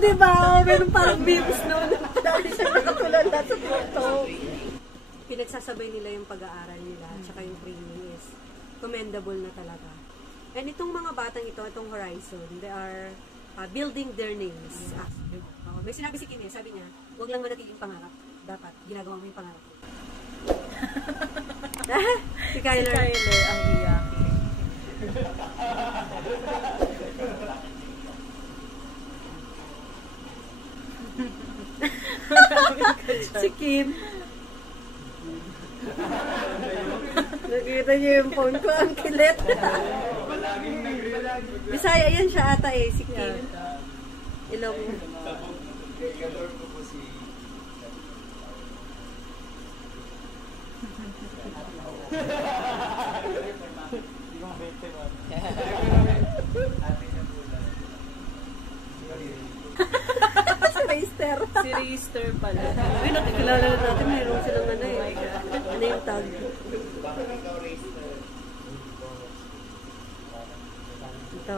diba? Meron parang memes noon. Dati siya nakatulala sa TikTok. Pinagsasabay nila yung pag-aaral nila tsaka yung training is commendable na talaga. And itong mga batang ito, itong Horizon, they are building their names. May sinabi si Kim, sabi niya, huwag lang manatiling pangarap. Dapat, ginagawa mo yung pangarap. Si Kyler. Si Kyler ang iyaki. Si Kim. Nakita niyo yung phone ko, ang kilit. Bisaya yan siya ata si Kim. Ilong. Si Reister. Si Reister pala. Uy, nakikilala na natin. Mayroon silang name tag. Ito,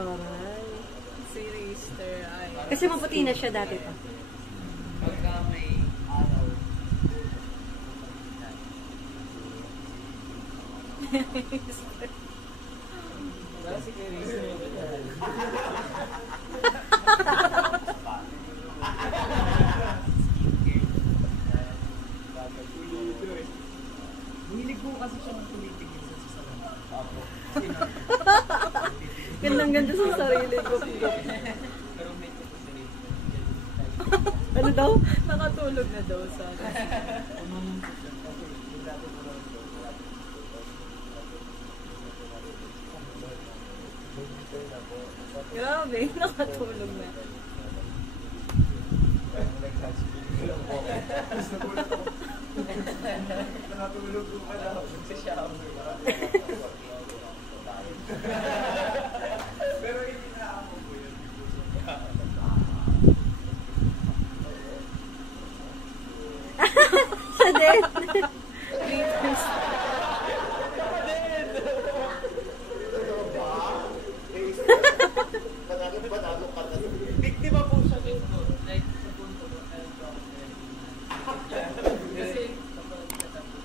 si Reister ay... kasi maputi na siya dati pa. Pagka may araw. Wala si Reister. Hilig po kasi siya ng tumitingin sa salon. Gandang-ganda sa sarili ko. Pero may ito si Reister. Ano daw? Nakatulog na daw sa... Grabe, nakatulog na. Nakatulog ko pala ako sa shower. Pero hindi na ako po yun. Siya din. Biktima po siya dito. Like, sa punto ko, kasi, kapag natapos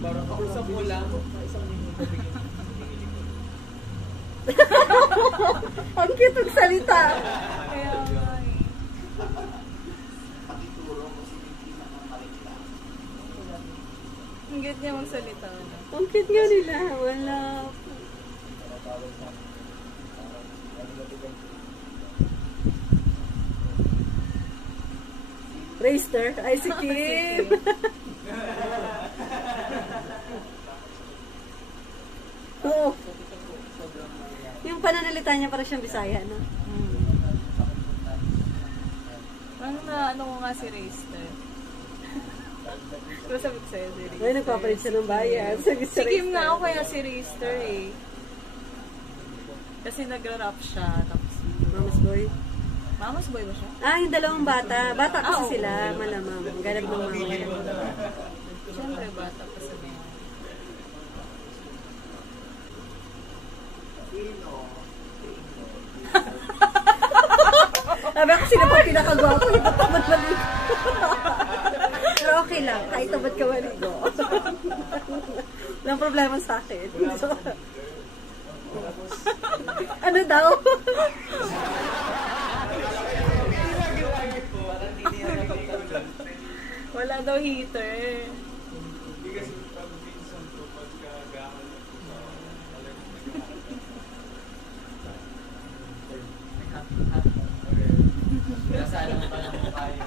parang ako sa mula mo, isang minuto bigyan. Ang cute ang salita. Kaya nga eh. Ang cute niya magsalita na. Ang cute nga nila. Wala. Reister? Ay, si Kim. Oo. Yung pananalita niya para siyang Bisaya, no? Parang na ano ko nga si Reister. Diba sabi ko sa'yo si Reister? Ay, nagpapalit siya ng bayan. Si Kim nga ako kaya si Reister eh. Kasi nagra-rap siya. Tapos, Mama's Boy. Mama's Boy ba siya? Ah, yung dalawang bata. Bata kasi oo. sila, malamang. Galag ng mama. Siyempre, bata pa sa mga. Sabi ako, sino pa pinakagwapo? Ito tamad maligo. Pero okay lang, kahit tamad ka maligo. Walang problema sa akin. So, ano daw? Wala daw heater. Hindi kasi pag minsan po, pagkagahan na po sa Nasala mo pa lang mo kayo.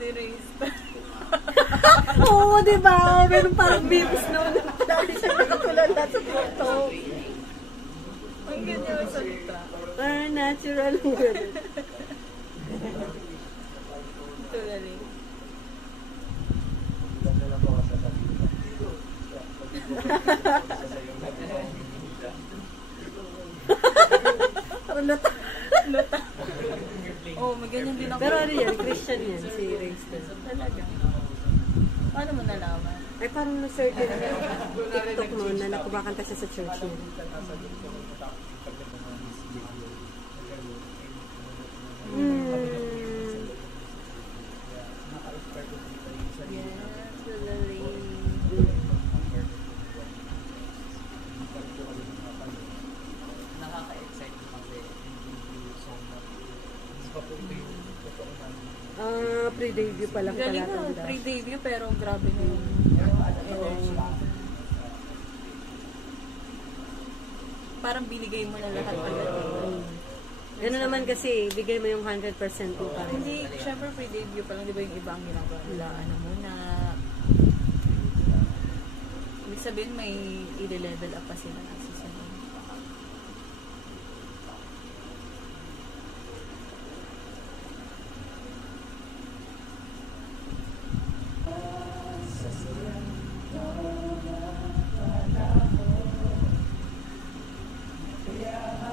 Ni Reister. Oo, diba? Meron parang memes noon. Dati siya nakatulala sa sa TikTok. Ang ganda yung salita. Parang natural mo ganun. Totally. Parang lata. Oh, may ganyan din ako. Pero ano yan, Christian yan, si Rachel. Talaga. Paano mo nalaman? Ay parang na-search din TikTok noon na nakumakanta siya sa church niya. Yes, totally. Nakaka-excite kasi hindi yung song na Pre-debut pa lang Galing pala na, tanda. pre-debut pero grabe na yung energy. Parang binigay mo na lahat agad. Gano'n naman kasi, bigay mo yung 100% mo pa rin. Hindi, syempre pre-debut pa lang, di ba yung iba ang ginagawa nila, ano muna. Ibig sabihin may i-level up pa sila sa season.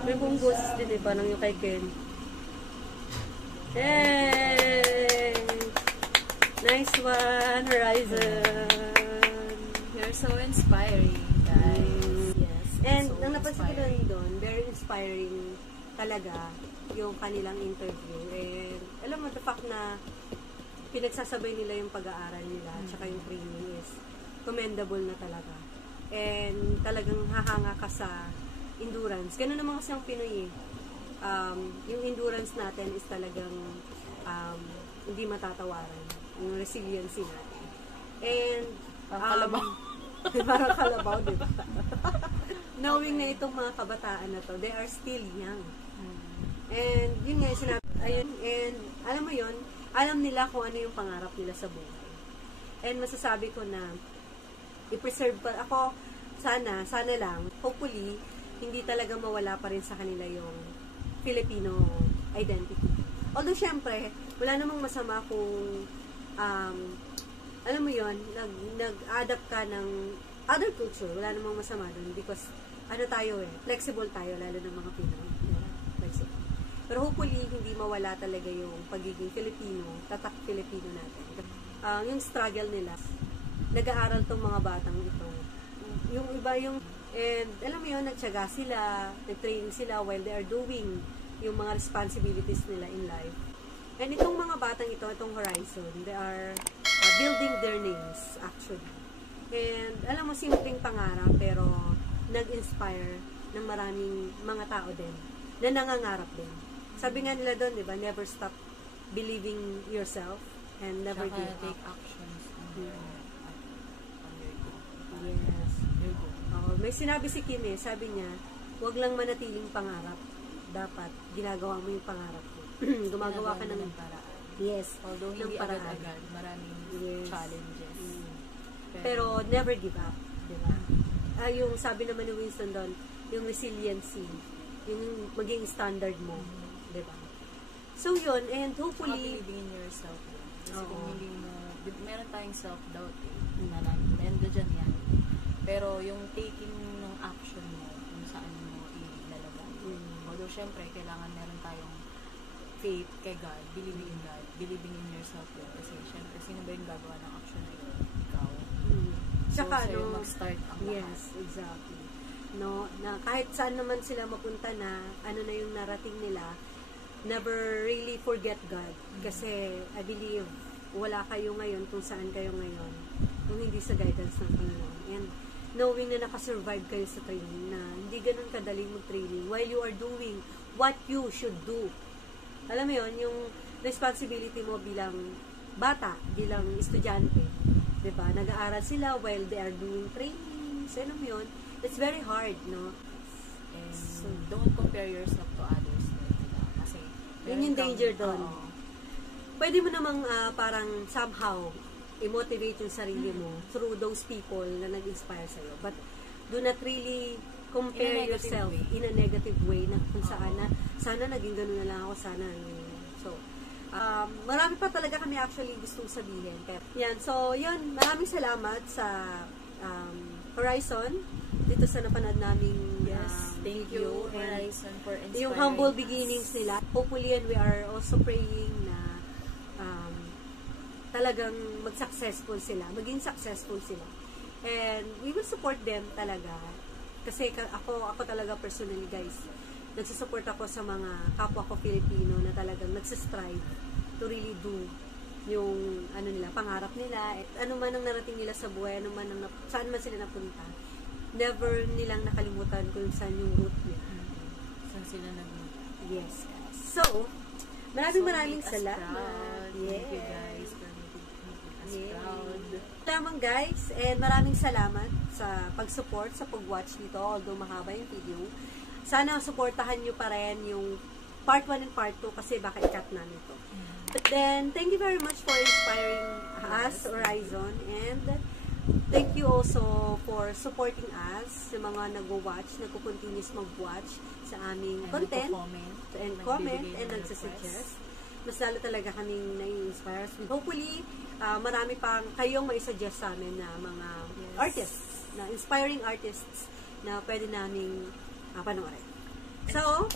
May buong boses din eh, parang yung kay Ken. Yay! Nice one, Horizon! You're so inspiring, guys. Yes. And so ang napansin ko inspiring. doon, very inspiring talaga yung kanilang interview. And alam mo, the fact na pinagsasabay nila yung pag-aaral nila tsaka yung training is commendable na talaga. And talagang hahanga ka sa endurance. Ganun naman kasi ang Pinoy eh. Yung endurance natin is talagang hindi matatawaran. Yung resiliency natin. And Kalabaw. parang kalabaw, di ba? Knowing na itong mga kabataan na to, they are still young. And yun nga, sinabi, ayun, and alam mo yun, alam nila kung ano yung pangarap nila sa buhay. And masasabi ko na, i-preserve pa, ako, sana lang, hopefully, hindi talaga mawala pa rin sa kanila yung Filipino identity. Although, syempre, wala namang masama kung, alam mo yun, nag-adapt ka ng other culture, wala namang masama dun because, ano tayo eh, flexible tayo, lalo ng mga Pinoy. Flexible. Pero hopefully, hindi mawala talaga yung pagiging Filipino, tatak Filipino natin. Yung struggle nila, nag-aaral tong mga batang ito. Yung iba yung, and alam mo yun, nagtyaga sila, nag-training sila while they are doing yung mga responsibilities nila in life. And itong mga batang ito, itong Horizon, they are building their names, actually. And alam mo, simpleng pangarap, pero nag-inspire ng maraming mga tao din, na nangangarap din. Sabi nga nila doon, di ba, never stop believing yourself and never Saka give up. take actions. Yes. May sinabi si Kim eh, sabi niya, huwag lang manatiling pangarap. Dapat, ginagawa mo yung pangarap mo. Gumagawa ka ng paraan. Yes. Although ng hindi paraan. agad-agad, maraming Yes. challenges. Pero never give up. Diba? Yung sabi naman ni Winston doon, yung resiliency, yung maging standard mo. Diba? So yun, and Saka hopefully, believing in yourself. Kasi Oo. kung hindi mo, meron tayong self-doubt eh. Nandun dyan yan. Pero yung taking ng action mo, kung saan mo ilalagay. Although syempre, kailangan meron tayong faith kay God, believing in God, believing in yourself din. Kasi syempre, sino ba yung gagawa ng action na yun? Ikaw. tsaka sa'yo no, mag-start ang lahat. yes, exactly. No, na kahit saan naman sila mapunta na, ano na yung narating nila, never really forget God. Kasi, I believe, wala kayo ngayon kung saan kayo ngayon, kung hindi sa guidance ng Panginoon. And, knowing na nakasurvive kayo sa training, na hindi ganun kadaling mag-training, while you are doing what you should do. Alam mo yun, yung responsibility mo bilang bata, bilang estudyante, diba? Nag-aaral sila while they are doing trainings, alam mo yun, it's very hard, no? And so, don't compare yourself to others. Diba? Kasi, Yun yung danger doon. Oo. Pwede mo namang parang somehow i-motivate yung sarili mo through those people na nag-inspire sa'yo. But do not really compare In a negative yourself way. in a negative way na kung saan na, sana naging ganun na lang ako, sana so, marami pa talaga kami actually gustong sabihin. Kaya, yan, so, yun, maraming salamat sa Horizon, dito sa napanood naming Thank video. you, Horizon, for inspiring Yung humble us. beginnings nila. Hopefully, and we are also praying na talagang maging successful sila. And we will support them talaga. Kasi ako talaga personally, guys, nagsusupport ako sa mga kapwa ko Filipino na talagang nagsistrive to really do yung pangarap nila, at ano man ang narating nila sa buhay, saan man sila napunta, never nilang nakalimutan kung saan yung root nila. Saan sila nagmula. Yes, guys. So, maraming make us salamat. proud. Yes. Thank you guys for making us proud. Lamang guys, and maraming salamat sa pag-support, sa pag-watch nito, although mahaba yung video. Sana supportahan nyo pa rin yung part 1 and part 2 kasi baka i-cut namin ito. But then, thank you very much for inspiring us, Horizon, and thank you also for supporting us, sa mga nag-watch, nagko-continuous mag-watch sa aming content, and comment, and nagsasuggest. Mas lalo talaga kaming nai-inspire. Hopefully, marami pang kayong may suggest sa amin na mga artists, na inspiring artists na pwede naming panoorin. So,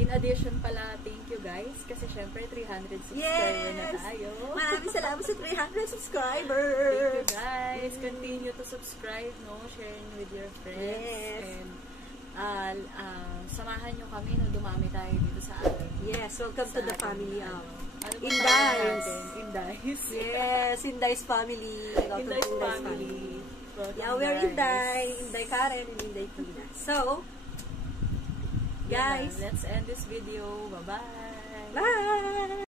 in addition pala, thank you guys, kasi syempre 300 subscriber na tayo. Maraming salamat sa 300 subscribers! Thank you guys. Continue to subscribe, no? Sharing with your friends. Yes. And samahan nyo kami, no? Dumami tayo dito sa atin. Yes, welcome to the family of Indies. Indies. Yes, Indies family. Welcome Indies to family. Yeah, we're Inday Karen, and Inday Tina. So, guys, let's end this video. Bye-bye. bye!